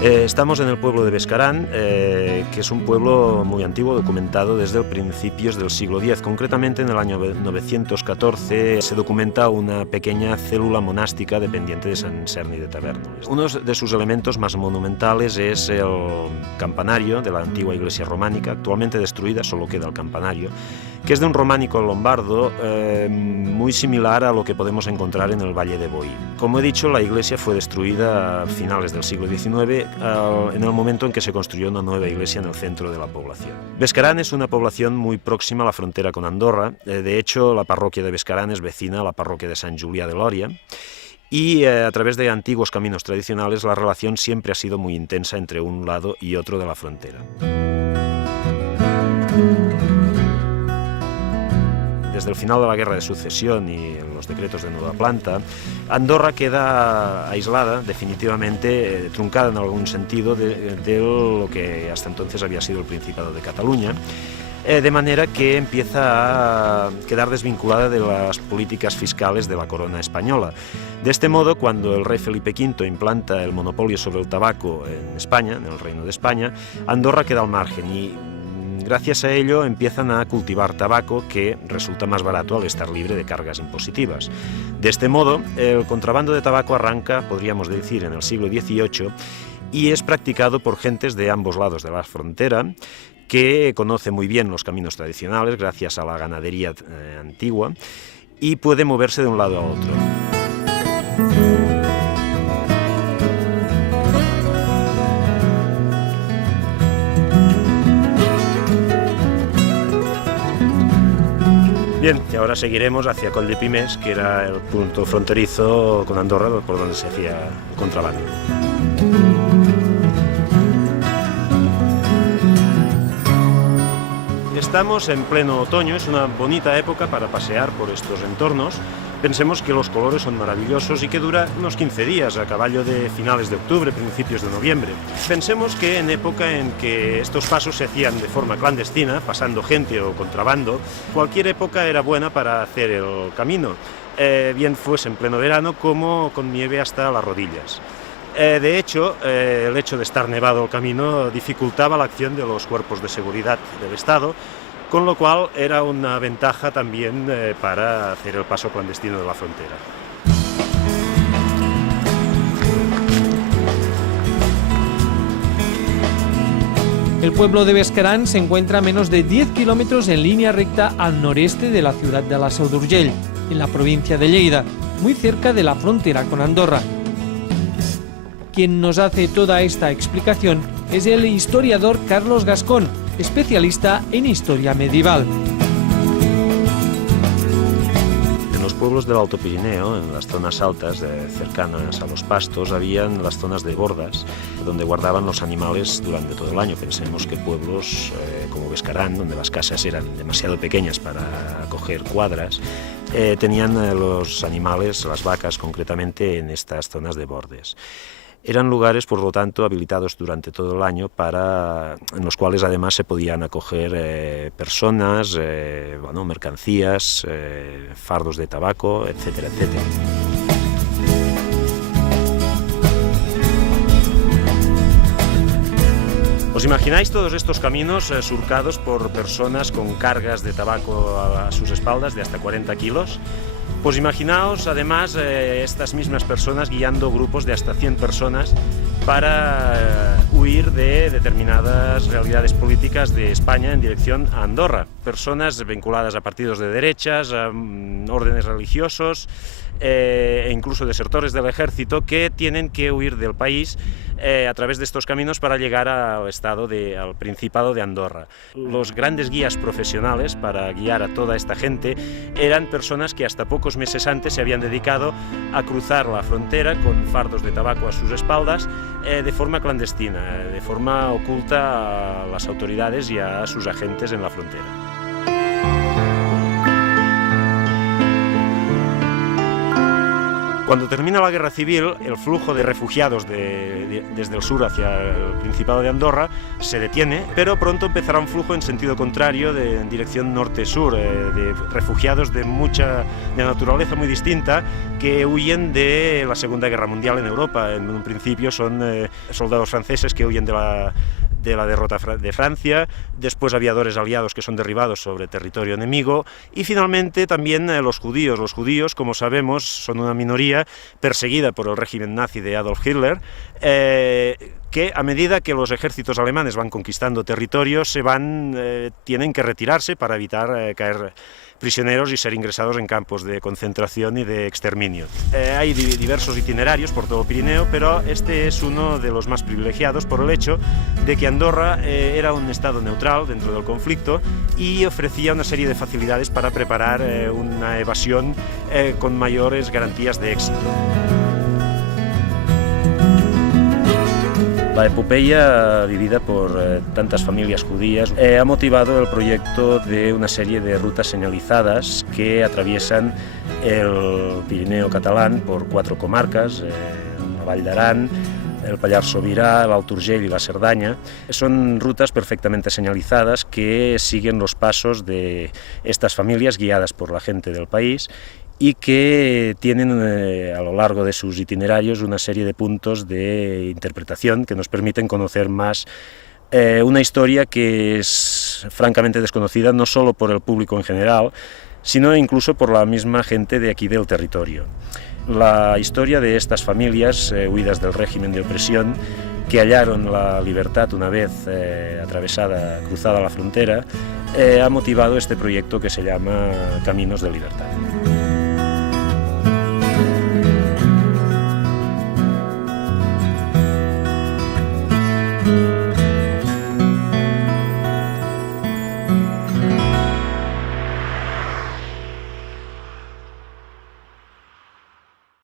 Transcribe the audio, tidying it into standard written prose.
Estamos en el pueblo de Bescarán, que es un pueblo muy antiguo, documentado desde principios del siglo X. Concretamente, en el año 914 se documenta una pequeña célula monástica dependiente de San Serni de Tavèrnoles. Uno de sus elementos más monumentales es el campanario de la antigua iglesia románica, actualmente destruida, solo queda el campanario, que es de un románico lombardo muy similar a lo que podemos encontrar en el Valle de Boí. Como he dicho, la iglesia fue destruida a finales del siglo XIX, en el momento en que se construyó una nueva iglesia en el centro de la población. Bescarán es una población muy próxima a la frontera con Andorra. De hecho, la parroquia de Bescarán es vecina a la parroquia de Sant Julià de Lòria, y a través de antiguos caminos tradicionales la relación siempre ha sido muy intensa entre un lado y otro de la frontera. Desde el final de la Guerra de Sucesión y en los decretos de Nueva Planta, Andorra queda aislada, definitivamente truncada en algún sentido de lo que hasta entonces había sido el Principado de Cataluña, de manera que empieza a quedar desvinculada de las políticas fiscales de la corona española. De este modo, cuando el rey Felipe V implanta el monopolio sobre el tabaco en España, en el Reino de España, Andorra queda al margen y gracias a ello empiezan a cultivar tabaco, que resulta más barato al estar libre de cargas impositivas. De este modo, el contrabando de tabaco arranca, podríamos decir, en el siglo XVIII y es practicado por gentes de ambos lados de la frontera, que conoce muy bien los caminos tradicionales gracias a la ganadería antigua y puede moverse de un lado a otro. Bien, y ahora seguiremos hacia Colldepimés, que era el punto fronterizo con Andorra por donde se hacía el contrabando. Estamos en pleno otoño, es una bonita época para pasear por estos entornos. Pensemos que los colores son maravillosos y que dura unos 15 días, a caballo de finales de octubre, principios de noviembre. Pensemos que en época en que estos pasos se hacían de forma clandestina, pasando gente o contrabando, cualquier época era buena para hacer el camino, bien fuese en pleno verano como con nieve hasta las rodillas. De hecho, el hecho de estar nevado el camino dificultaba la acción de los cuerpos de seguridad del Estado, con lo cual era una ventaja también para hacer el paso clandestino de la frontera. El pueblo de Bescarán se encuentra a menos de 10 kilómetros en línea recta al noreste de la ciudad de la Seu d'Urgell, en la provincia de Lleida, muy cerca de la frontera con Andorra. Quien nos hace toda esta explicación es el historiador Carlos Gascón, especialista en historia medieval. En los pueblos del Alto Pirineo, en las zonas altas cercanas a los pastos, habían las zonas de bordas, donde guardaban los animales durante todo el año. Pensemos que pueblos como Bescarán, donde las casas eran demasiado pequeñas para acoger cuadras, tenían los animales, las vacas concretamente, en estas zonas de bordes. Eran lugares, por lo tanto, habilitados durante todo el año en los cuales además se podían acoger personas, mercancías, fardos de tabaco, etcétera, etcétera. ¿Os imagináis todos estos caminos surcados por personas con cargas de tabaco a sus espaldas de hasta 40 kilos? Pues imaginaos además estas mismas personas guiando grupos de hasta 100 personas para huir de determinadas realidades políticas de España en dirección a Andorra. Personas vinculadas a partidos de derechas, a órdenes religiosos e incluso desertores del ejército que tienen que huir del país a través de estos caminos para llegar al al Principado de Andorra. Los grandes guías profesionales para guiar a toda esta gente eran personas que hasta pocos meses antes se habían dedicado a cruzar la frontera con fardos de tabaco a sus espaldas de forma clandestina, de forma oculta a las autoridades y a sus agentes en la frontera. Cuando termina la guerra civil, el flujo de refugiados desde el sur hacia el Principado de Andorra se detiene, pero pronto empezará un flujo en sentido contrario, en dirección norte-sur, de refugiados de naturaleza muy distinta, que huyen de la Segunda Guerra Mundial en Europa. En un principio son soldados franceses que huyen de la derrota de Francia, después aviadores aliados que son derribados sobre territorio enemigo, y finalmente también los judíos. Los judíos, como sabemos, son una minoría perseguida por el régimen nazi de Adolf Hitler, que a medida que los ejércitos alemanes van conquistando territorios, tienen que retirarse para evitar caer prisioneros y ser ingresados en campos de concentración y de exterminio. Hay diversos itinerarios por todo Pirineo, pero este es uno de los más privilegiados por el hecho de que Andorra era un estado neutral dentro del conflicto y ofrecía una serie de facilidades para preparar una evasión con mayores garantías de éxito. La epopeya vivida por tantas familias judías ha motivado el proyecto de una serie de rutas señalizadas que atraviesan el Pirineo catalán por 4 comarcas, la Vall d'Aran, el Pallars Sobirà, l'Alt Urgell y la Cerdaña. Son rutas perfectamente señalizadas que siguen los pasos de estas familias guiadas por la gente del país y que tienen a lo largo de sus itinerarios una serie de puntos de interpretación que nos permiten conocer más una historia que es francamente desconocida no solo por el público en general, sino incluso por la misma gente de aquí del territorio. La historia de estas familias huidas del régimen de opresión que hallaron la libertad una vez cruzada la frontera, ha motivado este proyecto que se llama Caminos de Libertad.